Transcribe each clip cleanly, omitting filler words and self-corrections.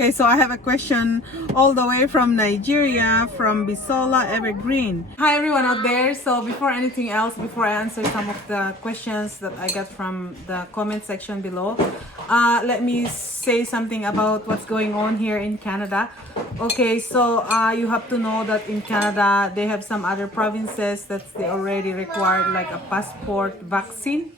Okay, so I have a question all the way from Nigeria, from Bisola Evergreen. Hi everyone out there. So before anything else, before I answer some of the questions that I got from the comment section below, let me say something about what's going on here in Canada. Okay, so you have to know that in Canada, they have some other provinces that they already required like a passport vaccine.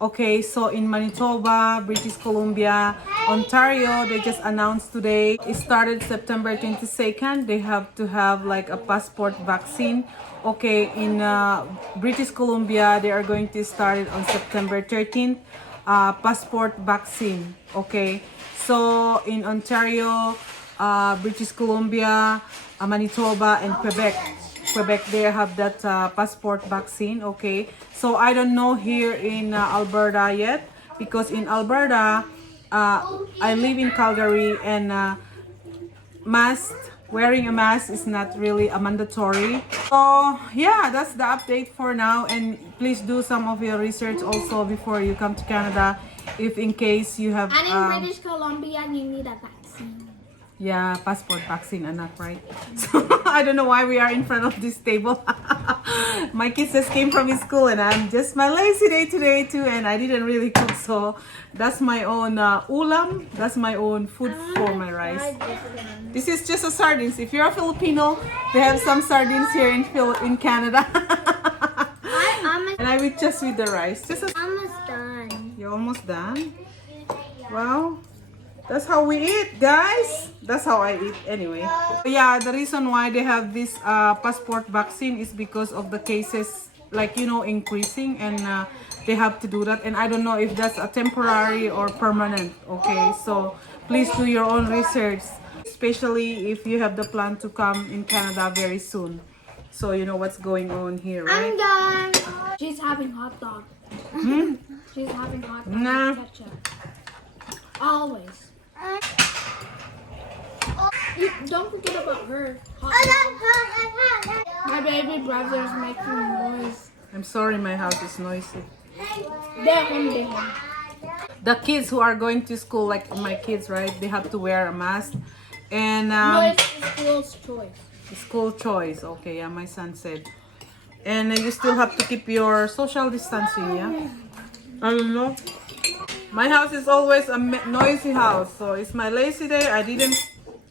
Okay, so in Manitoba, British Columbia, Ontario, they just announced today, it started September 22nd, they have to have like a passport vaccine. Okay, in British Columbia, they are going to start it on September 13th, passport vaccine. Okay, so in Ontario, British Columbia, Manitoba, and Quebec, they have that passport vaccine. Okay, so I don't know here in Alberta yet, because in Alberta, I live in Calgary, and wearing a mask is not really a mandatory. So yeah, that's the update for now, and please do some of your research also before you come to Canada, if in case you have and in British Columbia you need a vaccine. Yeah, passport vaccine, anak, right? So I don't know why we are in front of this table. My kids just came from school, and I'm just my lazy day today too, and I didn't really cook, so that's my own ulam. That's my own food for my rice. This is just a sardines. If you're a Filipino, they have some sardines here in Canada. And I will just with the rice. Almost done. You're almost done? Wow. That's how we eat, guys. That's how I eat anyway. Yeah, the reason why they have this passport vaccine is because of the cases, like, you know, increasing, and they have to do that. And I don't know if that's a temporary or permanent. Okay, so please do your own research, especially if you have the plan to come in Canada very soon. So you know what's going on here, right? I'm done. She's having hot dog. She's having hot dog Nah. with ketchup. Always. Don't forget about her. Hot dog. My baby brother's making noise. I'm sorry, my house is noisy. They're home. The kids who are going to school, like my kids, right? They have to wear a mask, and No, it's school's choice. school choice. Okay, yeah, my son said. And you still have to keep your social distancing, yeah? I don't know. My house is always a noisy house, so it's my lazy day. I didn't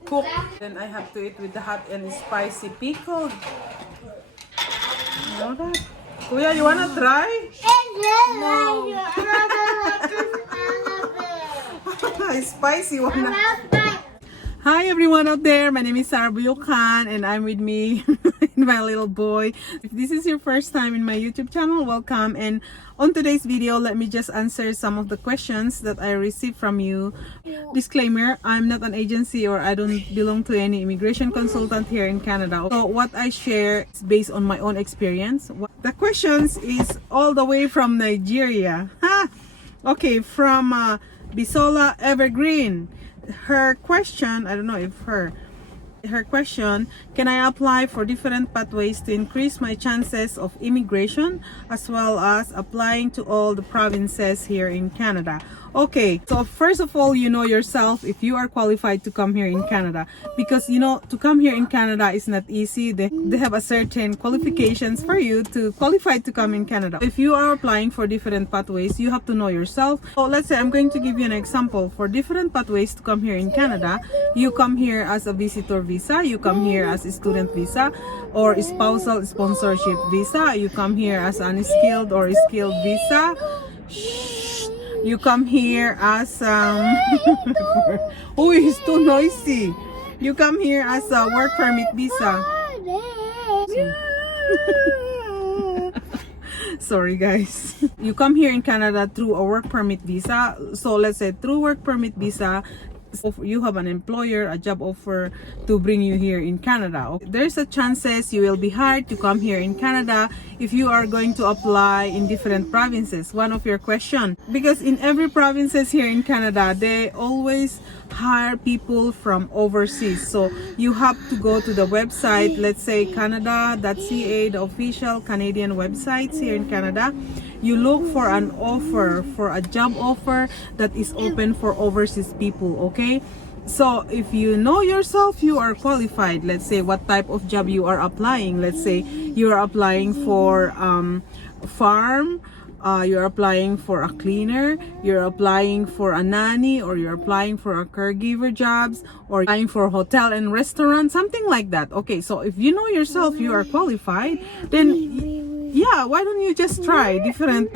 cook. Then I have to eat with the hot and spicy pickle. You know that? Kuya, you wanna try? No. Spicy one. Hi everyone out there, my name is Sarah Buyucan, and I'm with me my little boy. If this is your first time in my YouTube channel, welcome. And on today's video, let me just answer some of the questions that I received from you. Disclaimer, I'm not an agency, or I don't belong to any immigration consultant here in Canada. So what I share is based on my own experience. The questions is all the way from Nigeria. Okay, from Bisola Evergreen. Her question, I don't know if her question, can I apply for different pathways to increase my chances of immigration, as well as applying to all the provinces here in Canada? Okay, so first of all, you know yourself if you are qualified to come here in Canada, because you know, to come here in Canada is not easy. They have a certain qualifications for you to qualify to come in Canada. If you are applying for different pathways, you have to know yourself. So let's say I'm going to give you an example. For different pathways to come here in Canada, you come here as a visitor visa, you come here as a student visa, or spousal sponsorship visa, you come here as an unskilled or skilled visa. You come here as oh, it's too noisy. You come here as a work permit visa. Sorry guys. You come here in Canada through a work permit visa. So let's say through work permit visa, you have an employer, a job offer to bring you here in Canada. There's a chances you will be hired to come here in Canada if you are going to apply in different provinces. One of your question, because in every provinces here in Canada, they always hire people from overseas. So you have to go to the website, let's say canada.ca, the official Canadian websites here in Canada. You look for an offer, for a job offer that is open for overseas people, okay? So if you know yourself, you are qualified. Let's say what type of job you are applying. Let's say you are applying for farm, you're applying for a cleaner, you're applying for a nanny, or you're applying for a caregiver jobs, or applying for hotel and restaurant, something like that. Okay, so if you know yourself, you are qualified, then yeah, why don't you just try different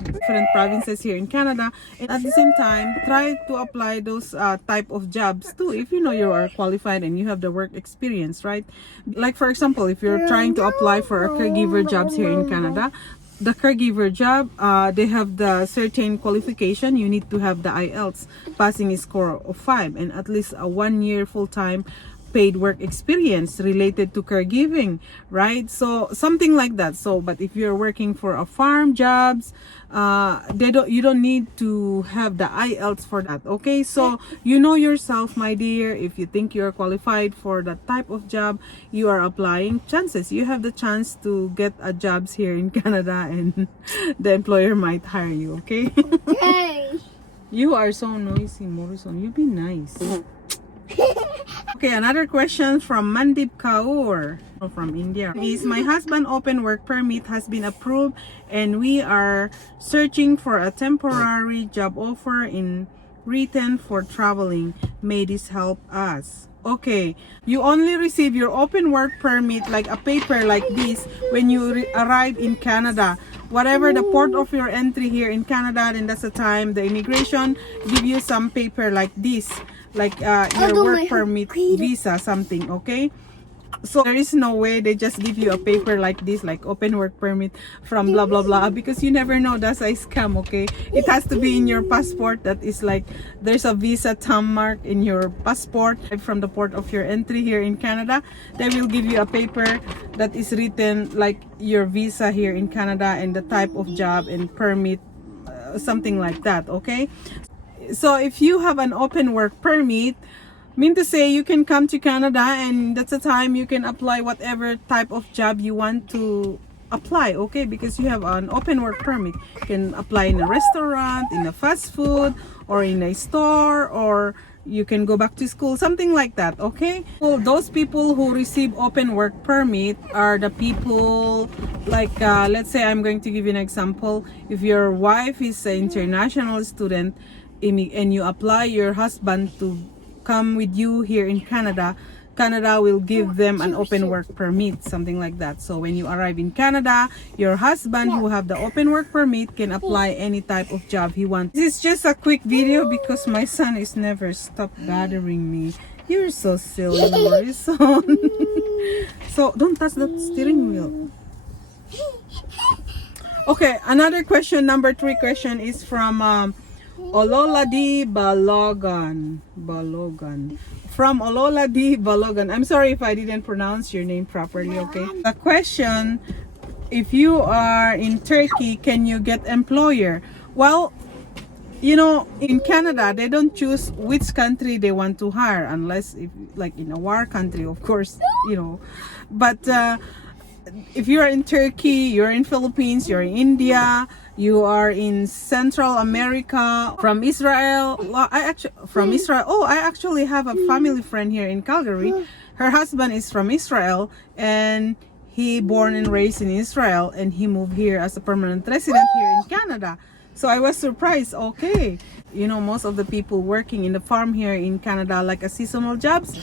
provinces here in Canada, and at the same time try to apply those type of jobs too, if you know you are qualified and you have the work experience, right? Like for example, if you're trying to apply for a caregiver jobs here in Canada, the caregiver job, they have the certain qualification. You need to have the IELTS passing a score of 5 and at least a 1 year full-time paid work experience related to caregiving, right? So something like that. So but if you're working for a farm jobs, you don't need to have the IELTS for that. Okay, so you know yourself, my dear. If you think you're qualified for that type of job you are applying, chances you have the chance to get a jobs here in Canada, and the employer might hire you. Okay. Hey. You are so noisy, Morrison. You be nice. Okay, another question from Mandip Kaur from India is, my husband open work permit has been approved and we are searching for a temporary job offer in written for traveling. May this help us? Okay, you only receive your open work permit, like a paper like this, when you arrive in Canada. Whatever the port of your entry here in Canada, then that's the time the immigration give you some paper like this, like your work permit, visa, something. Okay, so there is no way they just give you a paper like this, like open work permit from blah blah blah, because you never know, that's a scam. Okay, it has to be in your passport, that is like there's a visa thumb mark in your passport from the port of your entry here in Canada. They will give you a paper that is written like your visa here in Canada and the type of job and permit, something like that. Okay, so if you have an open work permit, mean to say you can come to Canada, and that's the time you can apply whatever type of job you want to apply. Okay, because you have an open work permit, you can apply in a restaurant, in a fast food, or in a store, or you can go back to school, something like that. Okay, well, those people who receive open work permit are the people like let's say, I'm going to give you an example. If your wife is an international student and you apply your husband to come with you here in Canada, Canada will give them an open work permit, something like that. So when you arrive in Canada, your husband who have the open work permit can apply any type of job he wants. This is just a quick video because my son is never stop bothering me. You're so silly, Morrison. So don't touch that steering wheel. Okay, another question, number 3 question is from Ololadi Balogan. From Ololadi Balogan. I'm sorry if I didn't pronounce your name properly, okay? The question, if you are in Turkey, can you get employer? Well, you know, in Canada, they don't choose which country they want to hire, unless if, like in a war country, of course, you know. But if you are in Turkey, you're in Philippines, you're in India, you are in Central America, from Israel. Well, I actually have a family friend here in Calgary. Her husband is from Israel, and he born and raised in Israel, and he moved here as a permanent resident here in Canada. So I was surprised. Okay, you know, most of the people working in the farm here in Canada, like a seasonal jobs,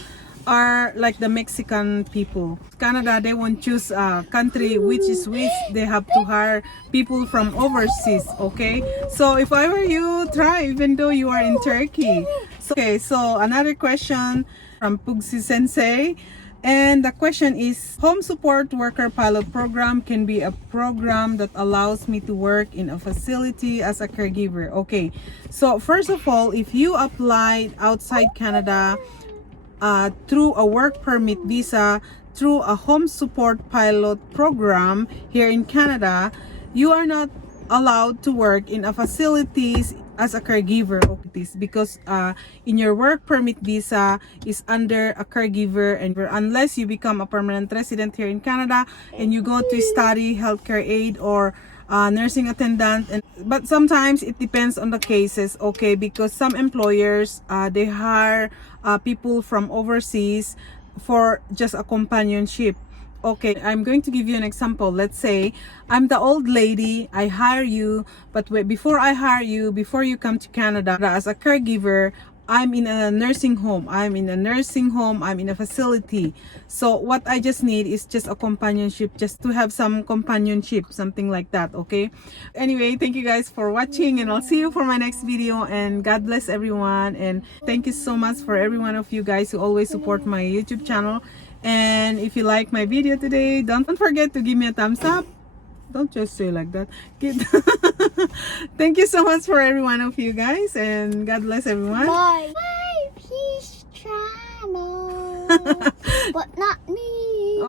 are like the Mexican people. Canada, they won't choose a country which is which. They have to hire people from overseas. Okay, so if I were you, try, even though you are in Turkey. So, okay, so another question from Pugsi Sensei, and the question is, home support worker pilot program can be a program that allows me to work in a facility as a caregiver. Okay, so first of all, if you applied outside Canada through a work permit visa, through a home support pilot program here in Canada, you are not allowed to work in a facilities as a caregiver, because in your work permit visa is under a caregiver, and unless you become a permanent resident here in Canada and you go to study healthcare aid or nursing attendant, and but sometimes it depends on the cases, okay, because some employers they hire people from overseas for just a companionship. Okay, I'm going to give you an example. Let's say I'm the old lady, I hire you, but before I hire you, before you come to Canada as a caregiver, I'm in a nursing home. I'm in a facility. So what I just need is just a companionship, just to have some companionship, something like that, okay? Anyway, thank you guys for watching, and I'll see you for my next video, and God bless everyone, and thank you so much for every one of you guys who always support my YouTube channel. And if you like my video today, don't forget to give me a thumbs up. Don't just say like that. Thank you so much for every one of you guys, and God bless everyone. Bye. Bye, peace channel. But not me.